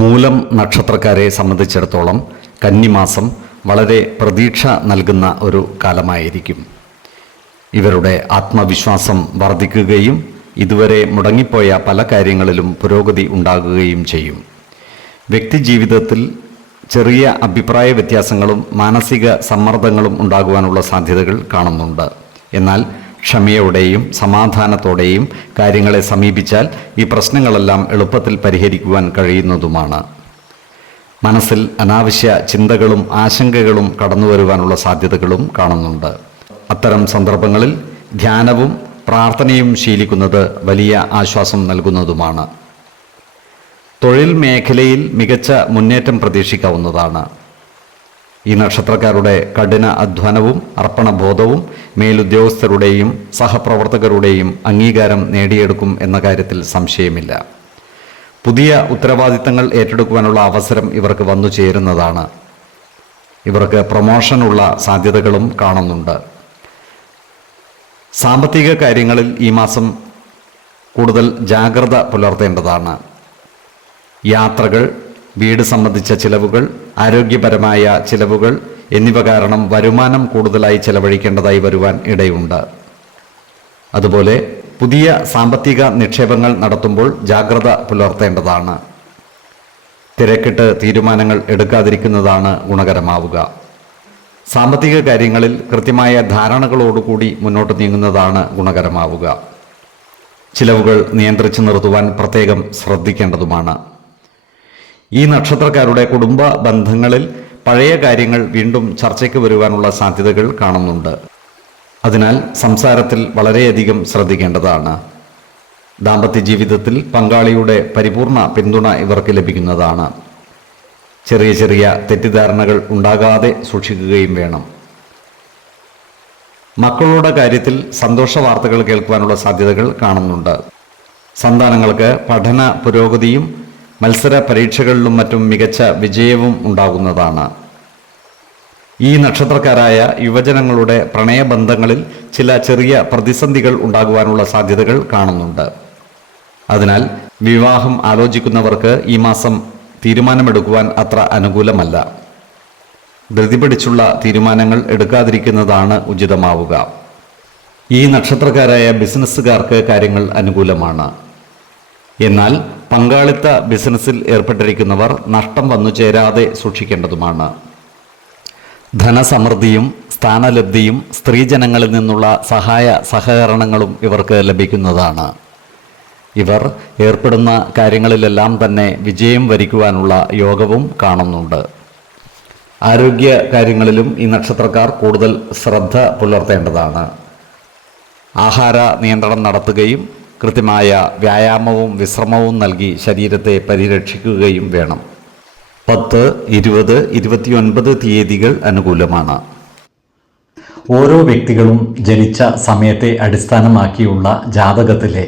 മൂലം നക്ഷത്രക്കാരെ സംബന്ധിച്ചിടത്തോളം കന്നിമാസം വളരെ പ്രതീക്ഷ നൽകുന്ന ഒരു കാലമായിരിക്കും. ഇവരുടെ ആത്മവിശ്വാസം വർദ്ധിക്കുകയും ഇതുവരെ മുടങ്ങിപ്പോയ പല കാര്യങ്ങളിലും പുരോഗതി ഉണ്ടാകുകയും ചെയ്യും. വ്യക്തിജീവിതത്തിൽ ചെറിയ അഭിപ്രായ വ്യത്യാസങ്ങളും മാനസിക സമ്മർദ്ദങ്ങളും ഉണ്ടാകുവാനുള്ള സാധ്യതകൾ കാണുന്നുണ്ട്. എന്നാൽ ക്ഷമയോടെയും സമാധാനത്തോടെയും കാര്യങ്ങളെ സമീപിച്ചാൽ ഈ പ്രശ്നങ്ങളെല്ലാം എളുപ്പത്തിൽ പരിഹരിക്കുവാൻ കഴിയുന്നതുമാണ്. മനസ്സിൽ അനാവശ്യ ചിന്തകളും ആശങ്കകളും കടന്നു വരുവാനുള്ള സാധ്യതകളും കാണുന്നുണ്ട്. അത്തരം സന്ദർഭങ്ങളിൽ ധ്യാനവും പ്രാർത്ഥനയും ശീലിക്കുന്നത് വലിയ ആശ്വാസം നൽകുന്നതുമാണ്. തൊഴിൽ മേഖലയിൽ മികച്ച മുന്നേറ്റം പ്രതീക്ഷിക്കാവുന്നതാണ്. ഈ നക്ഷത്രക്കാരുടെ കഠിന അധ്വാനവും അർപ്പണബോധവും മേലുദ്യോഗസ്ഥരുടെയും സഹപ്രവർത്തകരുടെയും അംഗീകാരം നേടിയെടുക്കും എന്ന കാര്യത്തിൽ സംശയമില്ല. പുതിയ ഉത്തരവാദിത്തങ്ങൾ ഏറ്റെടുക്കുവാനുള്ള അവസരം ഇവർക്ക് വന്നു ചേരുന്നതാണ്. ഇവർക്ക് പ്രൊമോഷനുള്ള സാധ്യതകളും കാണുന്നുണ്ട്. സാമ്പത്തിക കാര്യങ്ങളിൽ ഈ മാസം കൂടുതൽ ജാഗ്രത പുലർത്തേണ്ടതാണ്. യാത്രകൾ വീട് സംബന്ധിച്ച ചിലവുകൾ ആരോഗ്യപരമായ ചിലവുകൾ എന്നിവ കാരണം വരുമാനം കൂടുതലായി ചെലവഴിക്കേണ്ടതായി വരുവാൻ ഇടയുണ്ട്. അതുപോലെ പുതിയ സാമ്പത്തിക നിക്ഷേപങ്ങൾ നടത്തുമ്പോൾ ജാഗ്രത പുലർത്തേണ്ടതാണ്. തിരക്കിട്ട് തീരുമാനങ്ങൾ എടുക്കാതിരിക്കുന്നതാണ് ഗുണകരമാവുക. സാമ്പത്തിക കാര്യങ്ങളിൽ കൃത്യമായ ധാരണകളോടുകൂടി മുന്നോട്ട് നീങ്ങുന്നതാണ് ഗുണകരമാവുക. ചിലവുകൾ നിയന്ത്രിച്ചു നിർത്തുവാൻ പ്രത്യേകം ശ്രദ്ധിക്കേണ്ടതുമാണ്. ഈ നക്ഷത്രക്കാരുടെ കുടുംബ ബന്ധങ്ങളിൽ പഴയ കാര്യങ്ങൾ വീണ്ടും ചർച്ചയ്ക്ക് വരുവാനുള്ള സാധ്യതകൾ കാണുന്നുണ്ട്. അതിനാൽ സംസാരത്തിൽ വളരെയധികം ശ്രദ്ധിക്കേണ്ടതാണ്. ദാമ്പത്യ ജീവിതത്തിൽ പങ്കാളിയുടെ പരിപൂർണ പിന്തുണ ഇവർക്ക് ലഭിക്കുന്നതാണ്. ചെറിയ ചെറിയ തെറ്റിദ്ധാരണകൾ ഉണ്ടാകാതെ സൂക്ഷിക്കുകയും വേണം. മക്കളുടെ കാര്യത്തിൽ സന്തോഷ വാർത്തകൾ കേൾക്കുവാനുള്ള സാധ്യതകൾ കാണുന്നുണ്ട്. സന്താനങ്ങൾക്ക് പഠന പുരോഗതിയും മത്സര പരീക്ഷകളിലും മറ്റും മികച്ച വിജയവും ഉണ്ടാകുന്നതാണ്. ഈ നക്ഷത്രക്കാരായ യുവജനങ്ങളുടെ പ്രണയബന്ധങ്ങളിൽ ചില ചെറിയ പ്രതിസന്ധികൾ ഉണ്ടാകുവാനുള്ള സാധ്യതകൾ കാണുന്നുണ്ട്. അതിനാൽ വിവാഹം ആലോചിക്കുന്നവർക്ക് ഈ മാസം തീരുമാനമെടുക്കുവാൻ അത്ര അനുകൂലമല്ല. ധൃതി പിടിച്ചുള്ള തീരുമാനങ്ങൾ എടുക്കാതിരിക്കുന്നതാണ് ഉചിതമാവുക. ഈ നക്ഷത്രക്കാരായ ബിസിനസ്സുകാർക്ക് കാര്യങ്ങൾ അനുകൂലമാണ്. എന്നാൽ പങ്കാളിത്ത ബിസിനസ്സിൽ ഏർപ്പെട്ടിരിക്കുന്നവർ നഷ്ടം വന്നു ചേരാതെ സൂക്ഷിക്കേണ്ടതുമാണ്. ധനസമൃദ്ധിയും സ്ഥാനലബ്ധിയും സ്ത്രീജനങ്ങളിൽ നിന്നുള്ള സഹായ സഹകരണങ്ങളും ഇവർക്ക് ലഭിക്കുന്നതാണ്. ഇവർ ഏർപ്പെടുന്ന കാര്യങ്ങളിലെല്ലാം തന്നെ വിജയം വരിക്കുവാനുള്ള യോഗവും കാണുന്നുണ്ട്. ആരോഗ്യ കാര്യങ്ങളിലും ഈ നക്ഷത്രക്കാർ കൂടുതൽ ശ്രദ്ധ പുലർത്തേണ്ടതാണ്. ആഹാര നിയന്ത്രണം നടത്തുകയും കൃത്യമായ വ്യായാമവും വിശ്രമവും നൽകി ശരീരത്തെ പരിരക്ഷിക്കുകയും വേണം. പത്ത് ഇരുപത് ഇരുപത്തിയൊൻപത് തീയതികൾ അനുകൂലമാണ്. ഓരോ വ്യക്തികളും ജനിച്ച സമയത്തെ അടിസ്ഥാനമാക്കിയുള്ള ജാതകത്തിലെ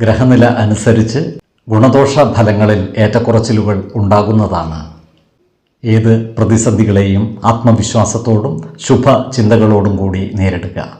ഗ്രഹനില അനുസരിച്ച് ഗുണദോഷ ഫലങ്ങളിൽ ഏറ്റക്കുറച്ചിലുകൾ ഉണ്ടാകുന്നതാണ്. ഏത് പ്രതിസന്ധികളെയും ആത്മവിശ്വാസത്തോടും ശുഭ ചിന്തകളോടും കൂടി നേരിടുക.